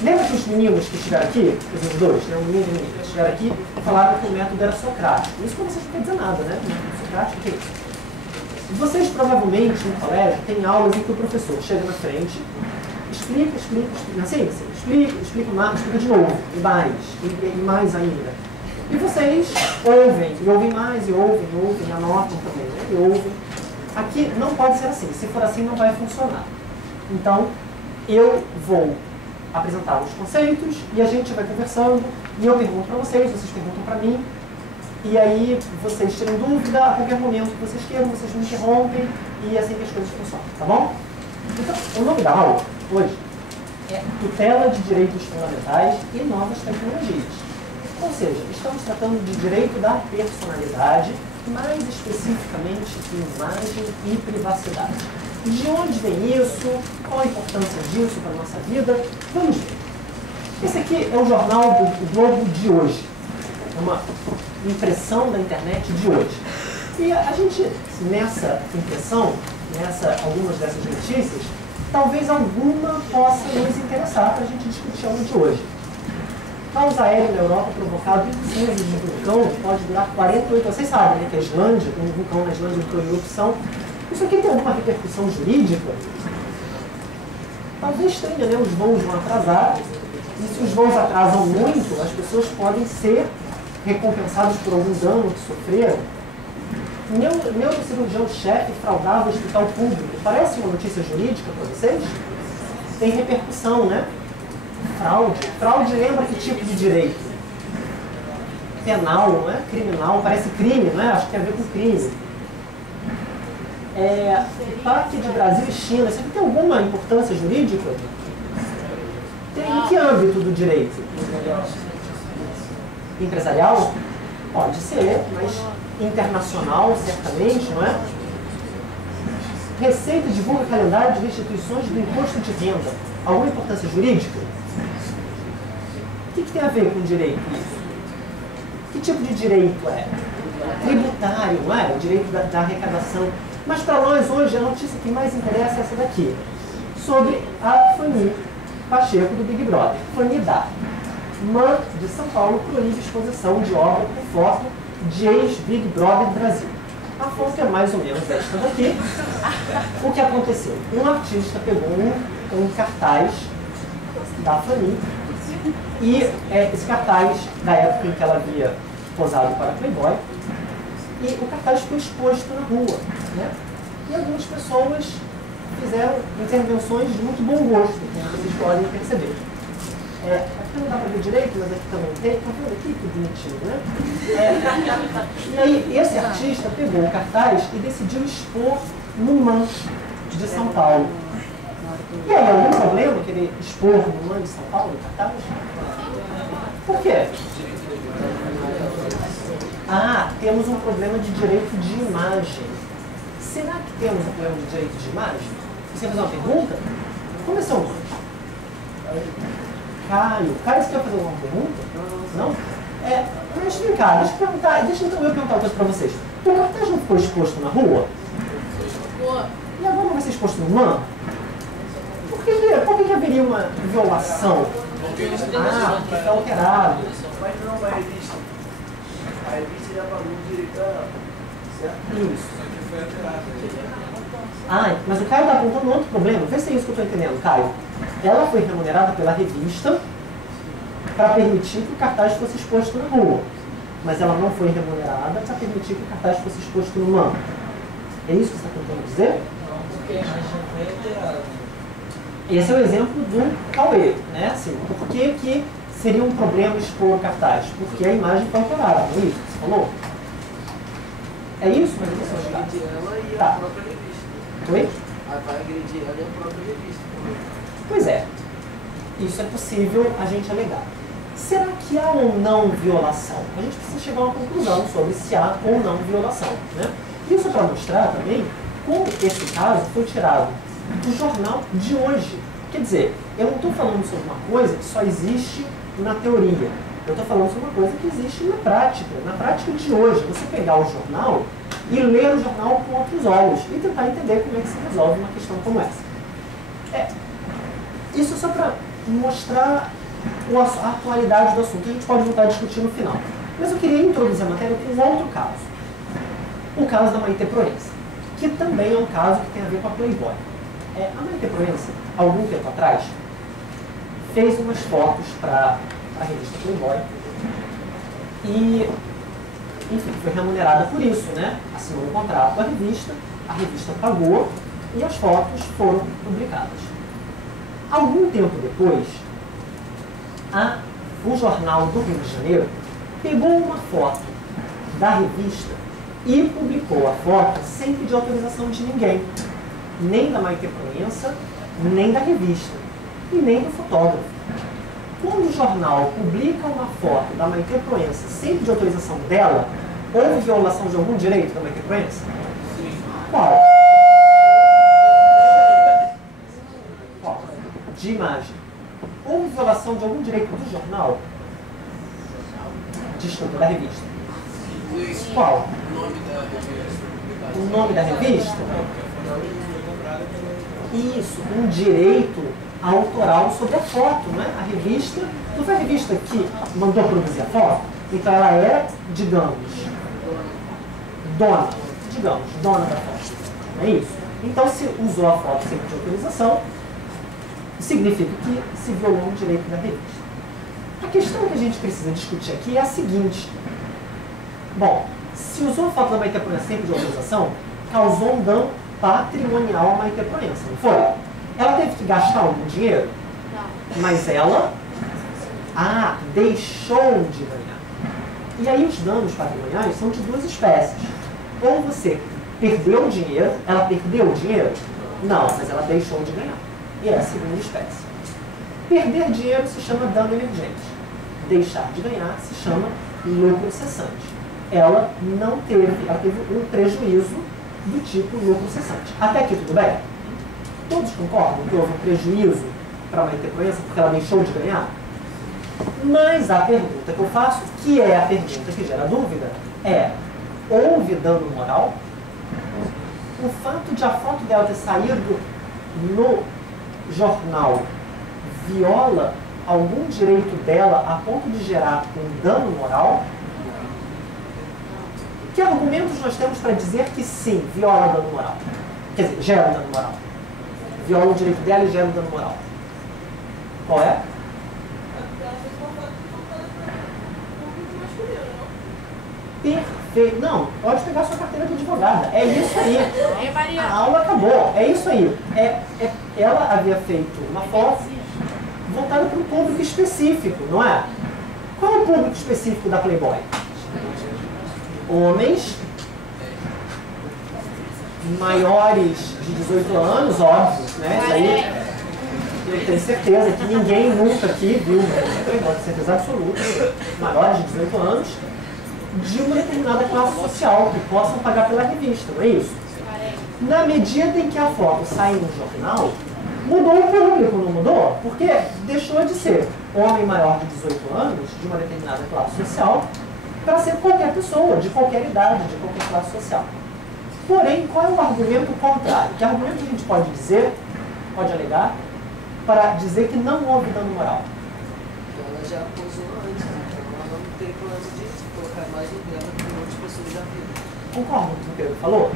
Lembra que os meninos que estiveram aqui, os dois, né, o menino e o menino que estiveram aqui, falaram que o método era socrático. Isso para vocês não quer dizer nada, né? O método socrático, o que é isso? Vocês provavelmente no colégio têm aulas em que o professor chega na frente, explica, assim, explica de novo, e mais ainda. E vocês ouvem mais, e ouvem, anotam também, né? E ouvem. Aqui não pode ser assim. Se for assim, não vai funcionar. Então, eu vou apresentar os conceitos e a gente vai conversando e eu pergunto para vocês perguntam para mim e aí vocês tiram dúvida a qualquer momento que vocês queiram, vocês me interrompem e é assim que as coisas funcionam, tá bom? Então, o nome da aula hoje é Tutela de Direitos Fundamentais e Novas Tecnologias. Ou seja, estamos tratando de direito da personalidade, mais especificamente imagem e privacidade. De onde vem isso? Qual a importância disso para a nossa vida? Vamos ver. Esse aqui é o jornal do Globo de hoje. É uma impressão da internet de hoje. E a gente, nessa impressão, algumas dessas notícias, talvez alguma possa nos interessar para a gente discutir a aula de hoje. Caos aéreo na Europa provocado incêndio de vulcão pode durar 48 horas. Vocês sabem, né, que a Islândia, tem um vulcão na Islândia que entrou em erupção. Isso aqui tem alguma repercussão jurídica? Talvez tenha, né? Os voos vão atrasar. E se os voos atrasam muito, as pessoas podem ser recompensadas por algum dano que sofreram. Neurocirurgião-chefe fraudava o hospital público. Parece uma notícia jurídica para vocês? Tem repercussão, né? Fraude. Fraude lembra que tipo de direito? Penal, não é? Criminal. Parece crime, não é? Acho que tem a ver com crime. Pacto de Brasil e China. Isso aqui tem alguma importância jurídica? Tem em que âmbito do direito? Empresarial? Pode ser, mas internacional, certamente, não é? Receita divulga calendário de restituições do imposto de renda. Alguma importância jurídica? O que tem a ver com direito isso? Que tipo de direito é? Tributário, não é? O direito da arrecadação. Mas para nós hoje a notícia que mais interessa é essa daqui. Sobre a Fanny Pacheco do Big Brother. Fanny Dá. Mãe de São Paulo proíbe exposição de obra com foto de ex-Big Brother Brasil. A foto é mais ou menos esta daqui. O que aconteceu? Um artista pegou um cartaz da Fanny e esse cartaz da época em que ela havia posado para Playboy e o cartaz foi exposto na rua, né? E algumas pessoas fizeram intervenções de muito bom gosto, como vocês podem perceber. Aqui não dá para ver direito, mas aqui também tem. Está vendo aqui? Que bonitinho, né? E aí, esse artista pegou o cartaz e decidiu expor no MAN de São Paulo. E aí, algum problema querer expor no MAN de São Paulo, no cartaz? Por quê? Temos um problema de direito de imagem. Será que temos um problema de direito de imagem? Você quer fazer uma pergunta? Como é seu nome? Caio, você quer fazer alguma pergunta? Não? Para explicar, deixa então eu perguntar uma coisa para vocês. O cartaz não ficou exposto na rua? E agora vai ser exposto no MAN? Por que haveria uma violação? Porque está alterado. Mas não é revista. A revista já pagou o direito a... Certo? Isso. Só que foi alterado. Mas o Caio está apontando outro problema. Vê se é isso que eu estou entendendo, Caio. Ela foi remunerada pela revista para permitir que o cartaz fosse exposto na rua. Mas ela não foi remunerada para permitir que o cartaz fosse exposto no MAN. É isso que você está tentando dizer? Não, porque a imagem foi alterada. Esse é o exemplo do Cauê, né? Assim, por que seria um problema expor o cartaz? Porque a imagem foi alterada, não é isso que você falou? É isso? Mas eu não sei explicar. Agredir ela e Tá. a própria revista. Oi? Vai agredir ela e a própria revista também. Pois é. Isso é possível a gente alegar. Será que há ou não violação? A gente precisa chegar a uma conclusão sobre se há ou não violação, né? Isso para mostrar também como esse caso foi tirado do jornal de hoje. Quer dizer, eu não estou falando sobre uma coisa que só existe na teoria. Eu estou falando sobre uma coisa que existe na prática de hoje. Você pegar o jornal e ler o jornal com outros olhos e tentar entender como é que se resolve uma questão como essa. Isso só para mostrar a atualidade do assunto. A gente pode voltar a discutir no final. Mas eu queria introduzir a matéria com um outro caso. O caso da Maite Proença, que também é um caso que tem a ver com a Playboy. A Maite Proença, algum tempo atrás, fez umas fotos para a revista Playboy e, enfim, foi remunerada por isso, né? Assinou um contrato com a revista pagou e as fotos foram publicadas. Algum tempo depois, o jornal do Rio de Janeiro pegou uma foto da revista e publicou a foto sem pedir autorização de ninguém, nem da Maite Proença, nem da revista, e nem do fotógrafo. Quando o jornal publica uma foto da Maite Proença sem pedir autorização dela, houve violação de algum direito da Maite Proença? Sim. Qual? De imagem. Houve violação de algum direito do jornal? Desculpa, da revista. Qual? O nome da revista? Isso, um direito autoral sobre a foto, né? A revista, não foi a revista que mandou produzir a foto? Então ela é, digamos, dona da foto. Não é isso? Então se usou a foto sem pedir autorização, significa que se violou um direito da revista. A questão que a gente precisa discutir aqui é a seguinte. Bom, se usou a foto da Maite Proença sem pedir autorização, causou um dano patrimonial à Maite Proença, não foi? Ela teve que gastar algum dinheiro? Não. Mas ela, deixou de ganhar. E aí os danos patrimoniais são de duas espécies. Ou você perdeu o dinheiro, ela perdeu o dinheiro? Não, mas ela deixou de ganhar. E é a segunda espécie. Perder dinheiro se chama dano emergente. Deixar de ganhar se chama lucro cessante. Ela teve um prejuízo do tipo lucro cessante. Até aqui tudo bem? Todos concordam que houve um prejuízo para a Maite Proença porque ela deixou de ganhar? Mas a pergunta que eu faço, que é a pergunta que gera dúvida, é: houve dano moral? O fato de a foto dela ter saído no jornal viola algum direito dela a ponto de gerar um dano moral? Que argumentos nós temos para dizer que sim, viola dano moral? Quer dizer, gera dano moral. Viola o direito dela e gera um dano moral. Qual é? Perfeito. Não, pode pegar sua carteira de advogada. É isso aí. A aula acabou. É isso aí. Ela havia feito uma foto voltada para um público específico, não é? Qual é o público específico da Playboy? Homens maiores de 18 anos, óbvio, né? Isso aí eu tenho certeza que ninguém nunca aqui viu, com certeza absoluta, maiores de 18 anos, de uma determinada classe social, que possam pagar pela revista, não é isso? Na medida em que a foto sai no jornal, mudou o público, não mudou? Porque deixou de ser homem maior de 18 anos, de uma determinada classe social, para ser qualquer pessoa, de qualquer idade, de qualquer classe social. Porém, qual é o argumento contrário? Que argumento a gente pode dizer, pode alegar, para dizer que não houve dano moral? Ela já posou antes, então ela não tem problema de colocar mais no dela que outras pessoas já viram. Concorda com o que o Pedro falou?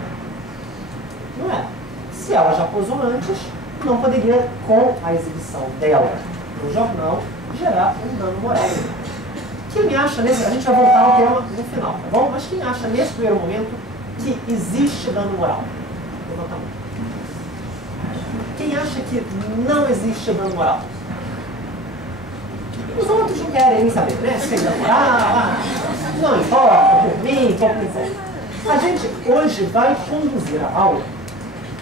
Não é. Se ela já posou antes, não poderia, com a exibição dela no jornal, gerar um dano moral. Quem acha, a gente vai voltar ao tema no final, tá bom? Mas quem acha nesse primeiro momento que existe dano moral? Levanta a mão. Quem acha que não existe dano moral? Os outros não querem saber, né? Se tem dano moral, não importa, por mim, pouco importa. A gente hoje vai conduzir a aula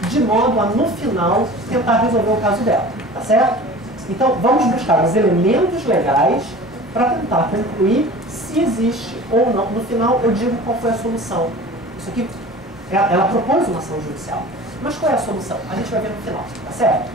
de modo a, no final, tentar resolver o caso dela, tá certo? Então, vamos buscar os elementos legais para tentar concluir se existe ou não. No final, eu digo qual foi a solução. Isso aqui, ela propôs uma ação judicial. Mas qual é a solução? A gente vai ver no final, tá certo?